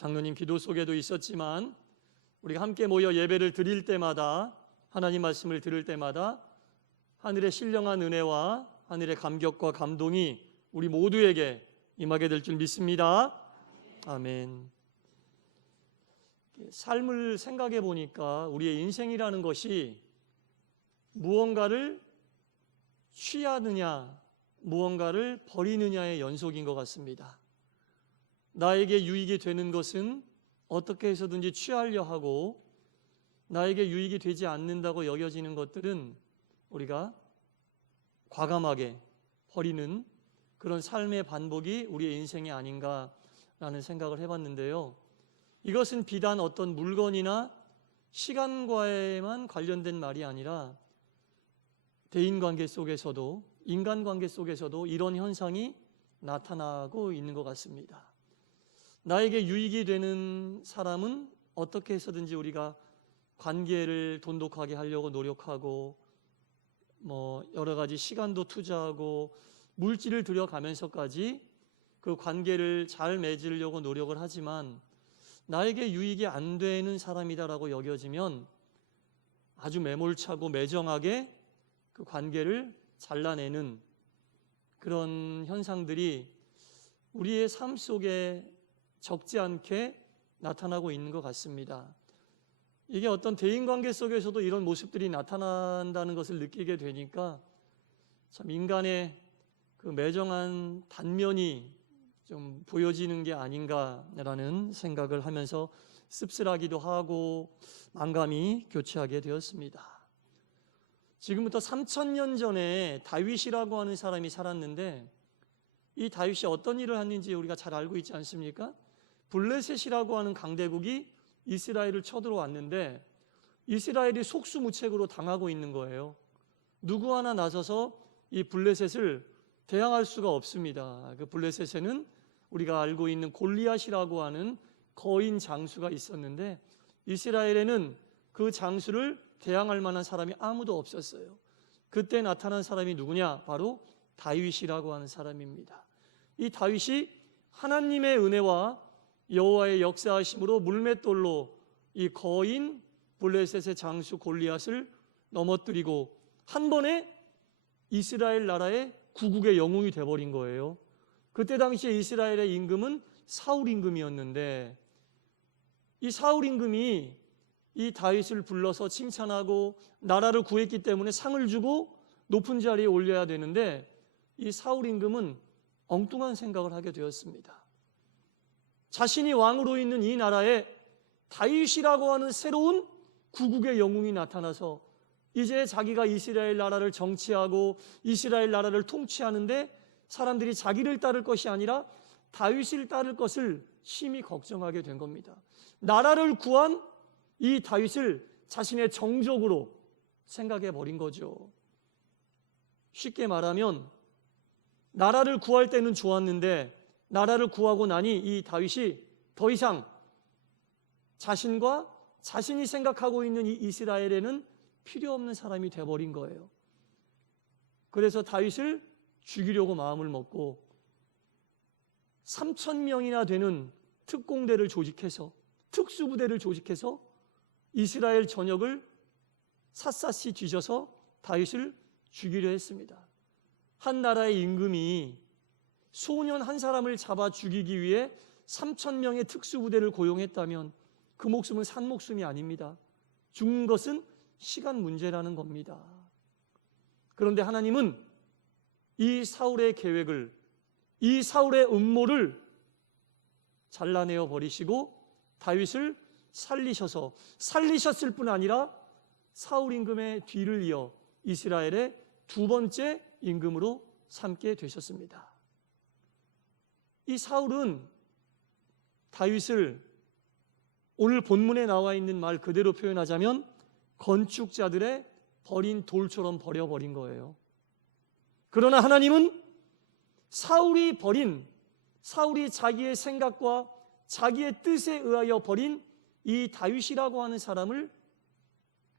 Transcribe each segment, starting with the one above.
장로님 기도 속에도 있었지만 우리가 함께 모여 예배를 드릴 때마다, 하나님 말씀을 들을 때마다 하늘의 신령한 은혜와 하늘의 감격과 감동이 우리 모두에게 임하게 될 줄 믿습니다. 아멘. 삶을 생각해 보니까 우리의 인생이라는 것이 무언가를 취하느냐 무언가를 버리느냐의 연속인 것 같습니다. 나에게 유익이 되는 것은 어떻게 해서든지 취하려 하고, 나에게 유익이 되지 않는다고 여겨지는 것들은 우리가 과감하게 버리는 그런 삶의 반복이 우리의 인생이 아닌가라는 생각을 해봤는데요. 이것은 비단 어떤 물건이나 시간과에만 관련된 말이 아니라 대인관계 속에서도, 인간관계 속에서도 이런 현상이 나타나고 있는 것 같습니다. 나에게 유익이 되는 사람은 어떻게 해서든지 우리가 관계를 돈독하게 하려고 노력하고, 여러 가지 시간도 투자하고 물질을 들여가면서까지 그 관계를 잘 맺으려고 노력을 하지만, 나에게 유익이 안 되는 사람이다라고 여겨지면 아주 매몰차고 매정하게 그 관계를 잘라내는 그런 현상들이 우리의 삶 속에 적지 않게 나타나고 있는 것 같습니다. 이게 어떤 대인관계 속에서도 이런 모습들이 나타난다는 것을 느끼게 되니까 참 인간의 그 매정한 단면이 좀 보여지는 게 아닌가라는 생각을 하면서 씁쓸하기도 하고 만감이 교체하게 되었습니다. 지금부터 3000년 전에 다윗이라고 하는 사람이 살았는데, 이 다윗이 어떤 일을 했는지 우리가 잘 알고 있지 않습니까? 블레셋이라고 하는 강대국이 이스라엘을 쳐들어왔는데 이스라엘이 속수무책으로 당하고 있는 거예요. 누구 하나 나서서 이 블레셋을 대항할 수가 없습니다. 그 블레셋에는 우리가 알고 있는 골리앗이라고 하는 거인 장수가 있었는데 이스라엘에는 그 장수를 대항할 만한 사람이 아무도 없었어요. 그때 나타난 사람이 누구냐? 바로 다윗이라고 하는 사람입니다. 이 다윗이 하나님의 은혜와 여호와의 역사하심으로 물맷돌로 이 거인 블레셋의 장수 골리앗을 넘어뜨리고 한 번에 이스라엘 나라의 구국의 영웅이 되어버린 거예요. 그때 당시에 이스라엘의 임금은 사울 임금이었는데, 이 사울 임금이 이 다윗을 불러서 칭찬하고 나라를 구했기 때문에 상을 주고 높은 자리에 올려야 되는데, 이 사울 임금은 엉뚱한 생각을 하게 되었습니다. 자신이 왕으로 있는 이 나라에 다윗이라고 하는 새로운 구국의 영웅이 나타나서 이제 자기가 이스라엘 나라를 정치하고 이스라엘 나라를 통치하는데 사람들이 자기를 따를 것이 아니라 다윗을 따를 것을 심히 걱정하게 된 겁니다. 나라를 구한 이 다윗을 자신의 정적으로 생각해 버린 거죠. 쉽게 말하면 나라를 구할 때는 좋았는데 나라를 구하고 나니 이 다윗이 더 이상 자신과 자신이 생각하고 있는 이 이스라엘에는 필요 없는 사람이 되어버린 거예요. 그래서 다윗을 죽이려고 마음을 먹고 3000명이나 되는 특공대를 조직해서, 특수부대를 조직해서 이스라엘 전역을 샅샅이 뒤져서 다윗을 죽이려 했습니다. 한 나라의 임금이 소년 한 사람을 잡아 죽이기 위해 3000명의 특수부대를 고용했다면 그 목숨은 산 목숨이 아닙니다. 죽는 것은 시간 문제라는 겁니다. 그런데 하나님은 이 사울의 계획을, 이 사울의 음모를 잘라내어 버리시고 다윗을 살리셨을 뿐 아니라 사울 임금의 뒤를 이어 이스라엘의 두 번째 임금으로 삼게 되셨습니다. 이 사울은 다윗을 오늘 본문에 나와 있는 말 그대로 표현하자면 건축자들의 버린 돌처럼 버려버린 거예요. 그러나 하나님은 사울이 자기의 생각과 자기의 뜻에 의하여 버린 이 다윗이라고 하는 사람을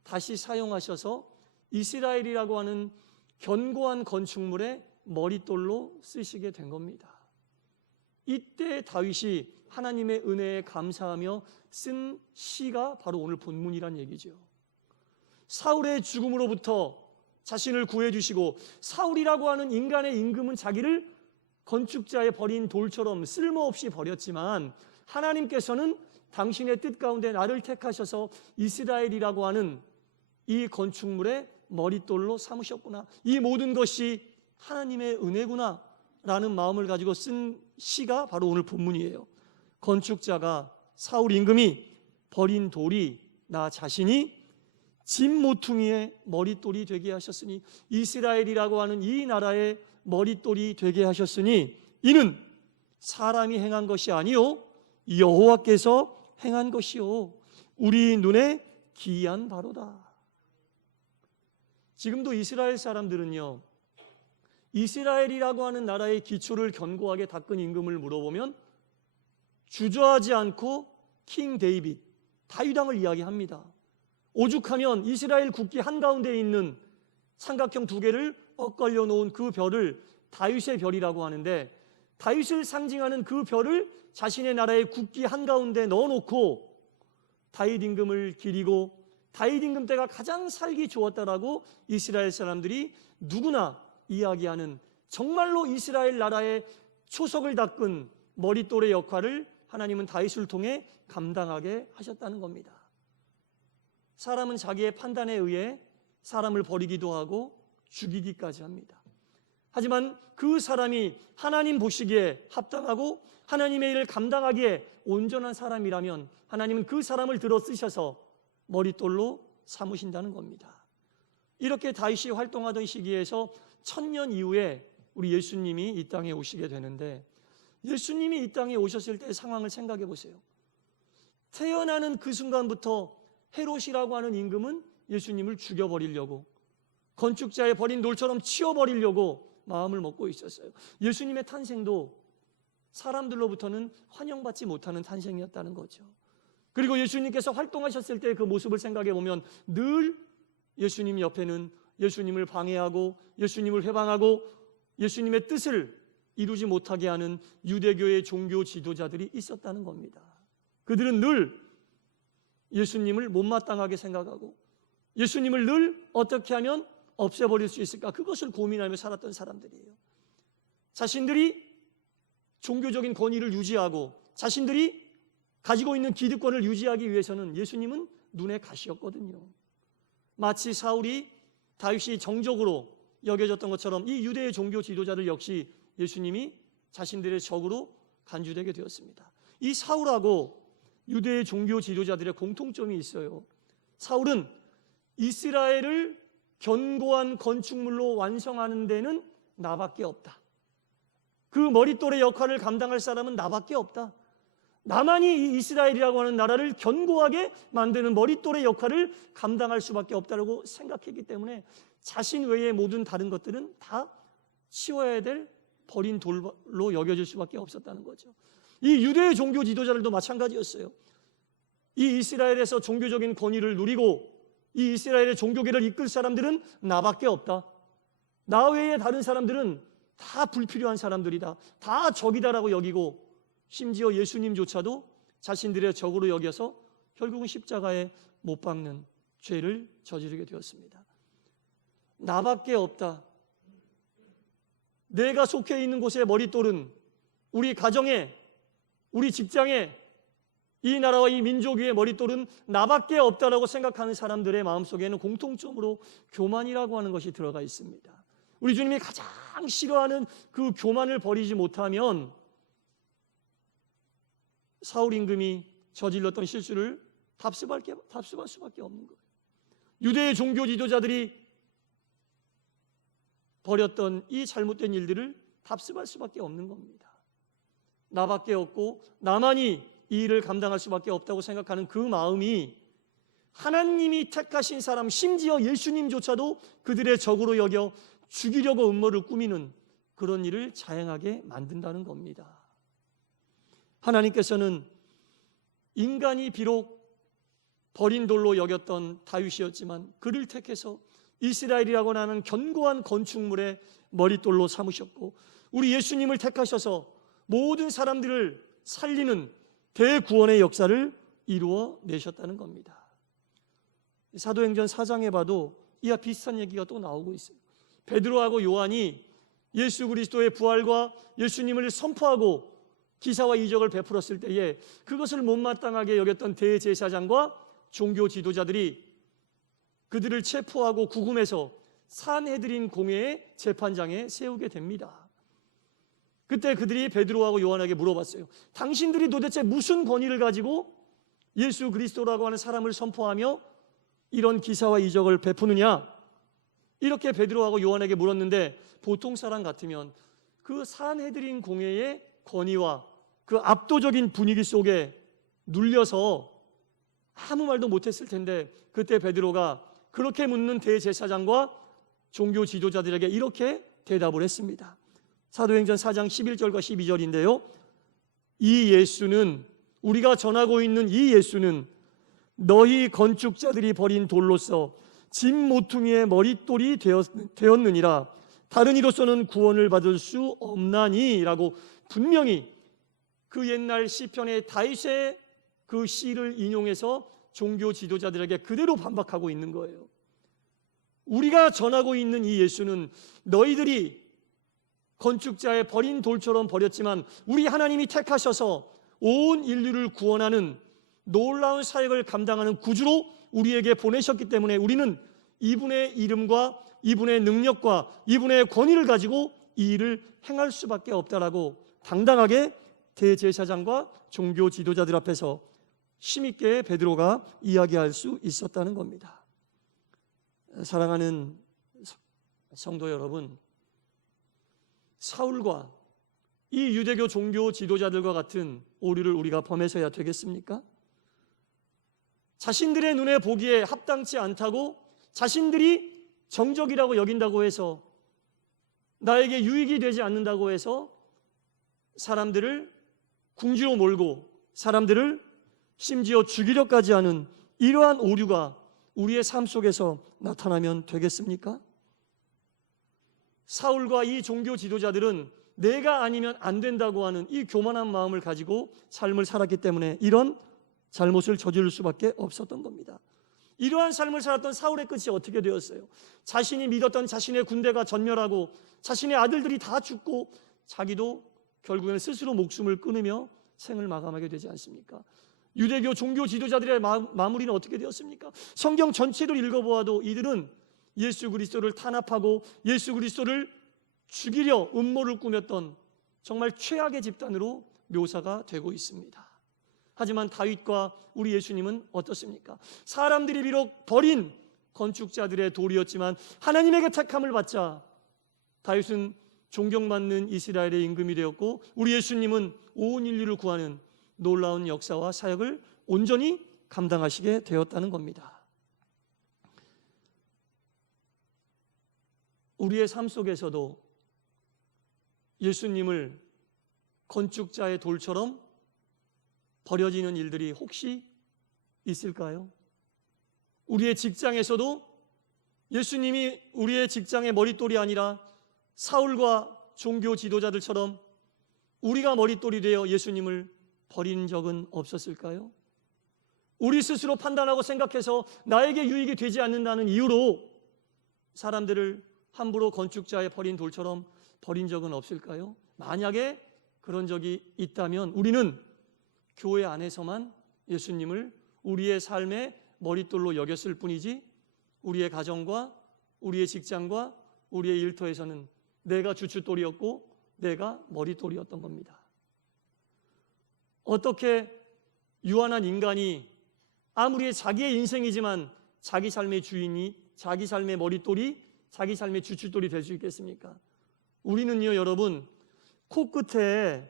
다시 사용하셔서 이스라엘이라고 하는 견고한 건축물의 머릿돌로 쓰시게 된 겁니다. 이때 다윗이 하나님의 은혜에 감사하며 쓴 시가 바로 오늘 본문이란 얘기죠. 사울의 죽음으로부터 자신을 구해주시고, 사울이라고 하는 인간의 임금은 자기를 건축자의 버린 돌처럼 쓸모없이 버렸지만, 하나님께서는 당신의 뜻 가운데 나를 택하셔서 이스라엘이라고 하는 이 건축물의 머릿돌로 삼으셨구나, 이 모든 것이 하나님의 은혜구나 라는 마음을 가지고 쓴 시가 바로 오늘 본문이에요. 건축자가 사울 임금이 버린 돌이 나 자신이 짐 모퉁이의 머릿돌이 되게 하셨으니, 이스라엘이라고 하는 이 나라의 머릿돌이 되게 하셨으니, 이는 사람이 행한 것이 아니요 여호와께서 행한 것이요 우리 눈에 기이한 바로다. 지금도 이스라엘 사람들은요, 이스라엘이라고 하는 나라의 기초를 견고하게 닦은 임금을 물어보면 주저하지 않고 킹 데이빗, 다윗왕을 이야기합니다. 오죽하면 이스라엘 국기 한가운데에 있는 삼각형 두 개를 엇걸려 놓은 그 별을 다윗의 별이라고 하는데, 다윗을 상징하는 그 별을 자신의 나라의 국기 한가운데 넣어놓고 다윗 임금을 기리고 다윗 임금 때가 가장 살기 좋았다라고 이스라엘 사람들이 누구나 이야기하는, 정말로 이스라엘 나라의 초석을 닦은 머릿돌의 역할을 하나님은 다윗을 통해 감당하게 하셨다는 겁니다. 사람은 자기의 판단에 의해 사람을 버리기도 하고 죽이기까지 합니다. 하지만 그 사람이 하나님 보시기에 합당하고 하나님의 일을 감당하기에 온전한 사람이라면 하나님은 그 사람을 들어 쓰셔서 머릿돌로 삼으신다는 겁니다. 이렇게 다윗이 활동하던 시기에서 1000년 이후에 우리 예수님이 이 땅에 오시게 되는데, 예수님이 이 땅에 오셨을 때의 상황을 생각해 보세요. 태어나는 그 순간부터 헤롯이라고 하는 임금은 예수님을 죽여버리려고, 건축자의 버린 돌처럼 치워버리려고 마음을 먹고 있었어요. 예수님의 탄생도 사람들로부터는 환영받지 못하는 탄생이었다는 거죠. 그리고 예수님께서 활동하셨을 때 그 모습을 생각해 보면 늘 예수님 옆에는 예수님을 방해하고 예수님을 회방하고 예수님의 뜻을 이루지 못하게 하는 유대교의 종교 지도자들이 있었다는 겁니다. 그들은 늘 예수님을 못마땅하게 생각하고 예수님을 늘 어떻게 하면 없애버릴 수 있을까, 그것을 고민하며 살았던 사람들이에요. 자신들이 종교적인 권위를 유지하고 자신들이 가지고 있는 기득권을 유지하기 위해서는 예수님은 눈에 가시였거든요. 마치 사울이 다윗이 정적으로 여겨졌던 것처럼 이 유대의 종교 지도자들 역시 예수님이 자신들의 적으로 간주되게 되었습니다. 이 사울하고 유대의 종교 지도자들의 공통점이 있어요. 사울은 이스라엘을 견고한 건축물로 완성하는 데는 나밖에 없다. 그 머릿돌의 역할을 감당할 사람은 나밖에 없다. 나만이 이 이스라엘이라고 하는 나라를 견고하게 만드는 머릿돌의 역할을 감당할 수밖에 없다고 생각했기 때문에 자신 외의 모든 다른 것들은 다 치워야 될 버린 돌로 여겨질 수밖에 없었다는 거죠. 이 유대의 종교 지도자들도 마찬가지였어요. 이 이스라엘에서 종교적인 권위를 누리고 이 이스라엘의 종교계를 이끌 사람들은 나밖에 없다. 나 외에 다른 사람들은 다 불필요한 사람들이다, 다 적이다라고 여기고 심지어 예수님조차도 자신들의 적으로 여겨서 결국은 십자가에 못 박는 죄를 저지르게 되었습니다. 나밖에 없다. 내가 속해 있는 곳의 머릿돌은 우리 가정에, 우리 직장에, 이 나라와 이 민족 위의 머릿돌은 나밖에 없다라고 생각하는 사람들의 마음속에는 공통점으로 교만이라고 하는 것이 들어가 있습니다. 우리 주님이 가장 싫어하는 그 교만을 버리지 못하면 사울 임금이 저질렀던 실수를 답습할 수밖에 없는 거예요. 유대의 종교 지도자들이 벌였던 이 잘못된 일들을 답습할 수밖에 없는 겁니다. 나밖에 없고 나만이 이 일을 감당할 수밖에 없다고 생각하는 그 마음이 하나님이 택하신 사람, 심지어 예수님조차도 그들의 적으로 여겨 죽이려고 음모를 꾸미는 그런 일을 자행하게 만든다는 겁니다. 하나님께서는 인간이 비록 버린 돌로 여겼던 다윗이었지만 그를 택해서 이스라엘이라고 하는 견고한 건축물의 머릿돌로 삼으셨고, 우리 예수님을 택하셔서 모든 사람들을 살리는 대구원의 역사를 이루어 내셨다는 겁니다. 사도행전 4장에 봐도 이와 비슷한 얘기가 또 나오고 있어요. 베드로하고 요한이 예수 그리스도의 부활과 예수님을 선포하고 기사와 이적을 베풀었을 때에 그것을 못마땅하게 여겼던 대제사장과 종교 지도자들이 그들을 체포하고 구금해서 산헤드린 공회의 재판장에 세우게 됩니다. 그때 그들이 베드로하고 요한에게 물어봤어요. 당신들이 도대체 무슨 권위를 가지고 예수 그리스도라고 하는 사람을 선포하며 이런 기사와 이적을 베푸느냐? 이렇게 베드로하고 요한에게 물었는데, 보통 사람 같으면 그 산헤드린 공회의 권위와 그 압도적인 분위기 속에 눌려서 아무 말도 못했을 텐데, 그때 베드로가 그렇게 묻는 대제사장과 종교 지도자들에게 이렇게 대답을 했습니다. 사도행전 4장 11절과 12절인데요. 이 예수는, 우리가 전하고 있는 이 예수는 너희 건축자들이 버린 돌로서 집 모퉁이의 머릿돌이 되었느니라. 다른 이로서는 구원을 받을 수 없나니 라고 분명히 그 옛날 시편의 다윗의 그 시를 인용해서 종교 지도자들에게 그대로 반박하고 있는 거예요. 우리가 전하고 있는 이 예수는 너희들이 건축자의 버린 돌처럼 버렸지만 우리 하나님이 택하셔서 온 인류를 구원하는 놀라운 사역을 감당하는 구주로 우리에게 보내셨기 때문에 우리는 이분의 이름과 이분의 능력과 이분의 권위를 가지고 이 일을 행할 수밖에 없다라고 당당하게 대제사장과 종교 지도자들 앞에서 힘있게 베드로가 이야기할 수 있었다는 겁니다. 사랑하는 성도 여러분, 사울과 이 유대교 종교 지도자들과 같은 오류를 우리가 범해서야 되겠습니까? 자신들의 눈에 보기에 합당치 않다고 자신들이 정적이라고 여긴다고 해서, 나에게 유익이 되지 않는다고 해서 사람들을 궁지로 몰고 사람들을 심지어 죽이려까지 하는 이러한 오류가 우리의 삶 속에서 나타나면 되겠습니까? 사울과 이 종교 지도자들은 내가 아니면 안 된다고 하는 이 교만한 마음을 가지고 삶을 살았기 때문에 이런 잘못을 저지를 수밖에 없었던 겁니다. 이러한 삶을 살았던 사울의 끝이 어떻게 되었어요? 자신이 믿었던 자신의 군대가 전멸하고 자신의 아들들이 다 죽고 자기도 결국에는 스스로 목숨을 끊으며 생을 마감하게 되지 않습니까? 유대교 종교 지도자들의 마무리는 어떻게 되었습니까? 성경 전체를 읽어보아도 이들은 예수 그리스도를 탄압하고 예수 그리스도를 죽이려 음모를 꾸몄던 정말 최악의 집단으로 묘사가 되고 있습니다. 하지만 다윗과 우리 예수님은 어떻습니까? 사람들이 비록 버린 건축자들의 돌이었지만 하나님에게 택함을 받자 다윗은 존경받는 이스라엘의 임금이 되었고, 우리 예수님은 온 인류를 구하는 놀라운 역사와 사역을 온전히 감당하시게 되었다는 겁니다. 우리의 삶 속에서도 예수님을 건축자의 돌처럼 버려지는 일들이 혹시 있을까요? 우리의 직장에서도 예수님이 우리의 직장의 머릿돌이 아니라 사울과 종교 지도자들처럼 우리가 머릿돌이 되어 예수님을 버린 적은 없었을까요? 우리 스스로 판단하고 생각해서 나에게 유익이 되지 않는다는 이유로 사람들을 함부로 건축자의 버린 돌처럼 버린 적은 없을까요? 만약에 그런 적이 있다면 우리는 교회 안에서만 예수님을 우리의 삶의 머릿돌로 여겼을 뿐이지 우리의 가정과 우리의 직장과 우리의 일터에서는 내가 주춧돌이었고 내가 머릿돌이었던 겁니다. 어떻게 유한한 인간이 아무리 자기의 인생이지만 자기 삶의 주인이, 자기 삶의 머릿돌이, 자기 삶의 주춧돌이 될 수 있겠습니까? 우리는요, 여러분, 코끝에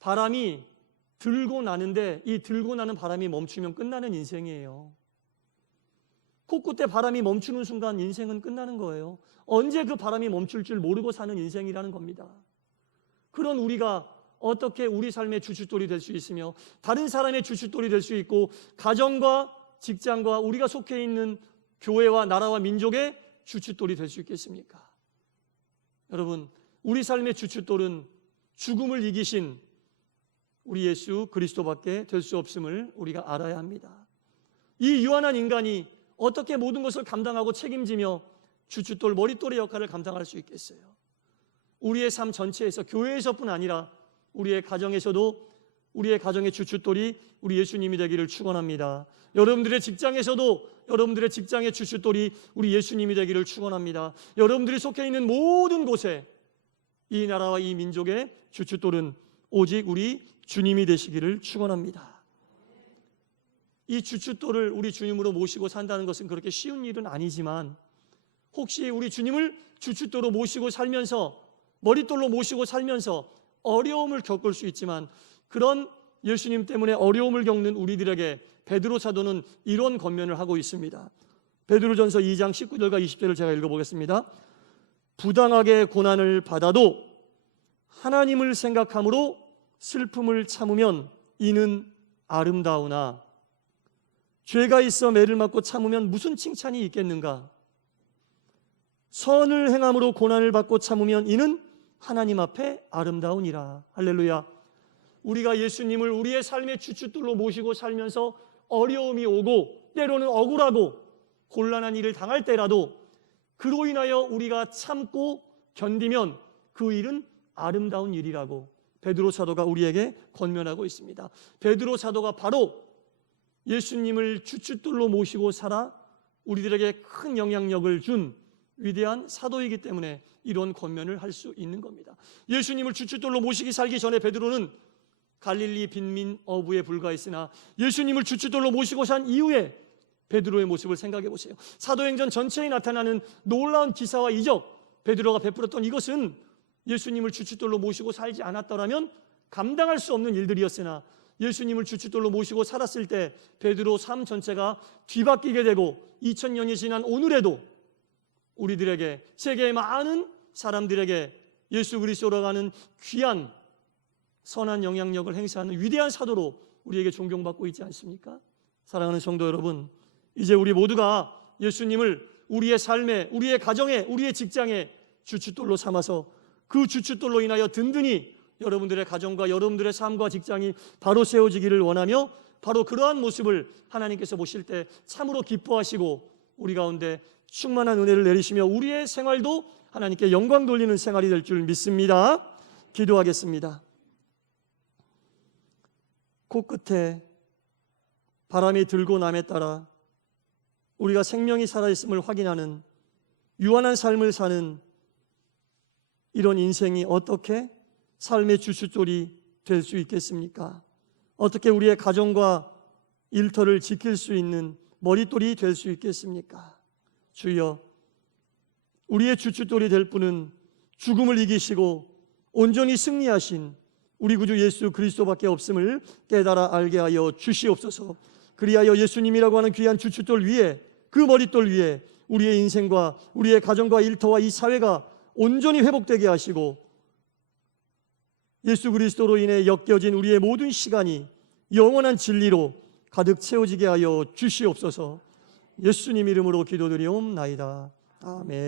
바람이 들고 나는데 이 들고 나는 바람이 멈추면 끝나는 인생이에요. 코끝에 바람이 멈추는 순간 인생은 끝나는 거예요. 언제 그 바람이 멈출 줄 모르고 사는 인생이라는 겁니다. 그런 우리가 어떻게 우리 삶의 주춧돌이 될 수 있으며 다른 사람의 주춧돌이 될 수 있고 가정과 직장과 우리가 속해 있는 교회와 나라와 민족의 주춧돌이 될 수 있겠습니까? 여러분, 우리 삶의 주춧돌은 죽음을 이기신 우리 예수 그리스도밖에 될 수 없음을 우리가 알아야 합니다. 이 유한한 인간이 어떻게 모든 것을 감당하고 책임지며 주춧돌, 머릿돌의 역할을 감당할 수 있겠어요? 우리의 삶 전체에서, 교회에서뿐 아니라 우리의 가정에서도 우리의 가정의 주춧돌이 우리 예수님이 되기를 축원합니다. 여러분들의 직장에서도 여러분들의 직장의 주춧돌이 우리 예수님이 되기를 축원합니다. 여러분들이 속해 있는 모든 곳에 이 나라와 이 민족의 주춧돌은 오직 우리 주님이 되시기를 축원합니다. 이 주춧돌을 우리 주님으로 모시고 산다는 것은 그렇게 쉬운 일은 아니지만, 혹시 우리 주님을 주춧돌로 모시고 살면서, 머릿돌로 모시고 살면서 어려움을 겪을 수 있지만, 그런 예수님 때문에 어려움을 겪는 우리들에게 베드로 사도는 이런 권면을 하고 있습니다. 베드로전서 2장 19절과 20절을 제가 읽어보겠습니다. 부당하게 고난을 받아도 하나님을 생각함으로 슬픔을 참으면 이는 아름다우나 죄가 있어 매를 맞고 참으면 무슨 칭찬이 있겠는가? 선을 행함으로 고난을 받고 참으면 이는 하나님 앞에 아름다우니라. 할렐루야. 우리가 예수님을 우리의 삶의 주춧돌로 모시고 살면서 어려움이 오고 때로는 억울하고 곤란한 일을 당할 때라도 그로 인하여 우리가 참고 견디면 그 일은 아름다운 일이라고 베드로 사도가 우리에게 권면하고 있습니다. 베드로 사도가 바로 예수님을 주춧돌로 모시고 살아 우리들에게 큰 영향력을 준 위대한 사도이기 때문에 이런 권면을 할 수 있는 겁니다. 예수님을 주춧돌로 모시기 살기 전에 베드로는 갈릴리 빈민 어부에 불과했으나 예수님을 주춧돌로 모시고 산 이후에 베드로의 모습을 생각해 보세요. 사도행전 전체에 나타나는 놀라운 기사와 이적, 베드로가 베풀었던 이것은 예수님을 주춧돌로 모시고 살지 않았더라면 감당할 수 없는 일들이었으나, 예수님을 주춧돌로 모시고 살았을 때 베드로 삶 전체가 뒤바뀌게 되고 2000년이 지난 오늘에도 우리들에게, 세계의 많은 사람들에게 예수 그리스도로 가는 귀한 선한 영향력을 행사하는 위대한 사도로 우리에게 존경받고 있지 않습니까? 사랑하는 성도 여러분, 이제 우리 모두가 예수님을 우리의 삶에, 우리의 가정에, 우리의 직장에 주춧돌로 삼아서 그 주춧돌로 인하여 든든히 여러분들의 가정과 여러분들의 삶과 직장이 바로 세워지기를 원하며, 바로 그러한 모습을 하나님께서 보실 때 참으로 기뻐하시고 우리 가운데 충만한 은혜를 내리시며 우리의 생활도 하나님께 영광 돌리는 생활이 될 줄 믿습니다. 기도하겠습니다. 코끝에 바람이 들고 남에 따라 우리가 생명이 살아있음을 확인하는 유한한 삶을 사는 이런 인생이 어떻게 삶의 주춧돌이 될 수 있겠습니까? 어떻게 우리의 가정과 일터를 지킬 수 있는 머릿돌이 될 수 있겠습니까? 주여, 우리의 주춧돌이 될 분은 죽음을 이기시고 온전히 승리하신 우리 구주 예수 그리스도밖에 없음을 깨달아 알게 하여 주시옵소서. 그리하여 예수님이라고 하는 귀한 주춧돌 위에, 그 머릿돌 위에 우리의 인생과 우리의 가정과 일터와 이 사회가 온전히 회복되게 하시고 예수 그리스도로 인해 엮여진 우리의 모든 시간이 영원한 진리로 가득 채워지게 하여 주시옵소서. 예수님 이름으로 기도드리옵나이다. 아멘.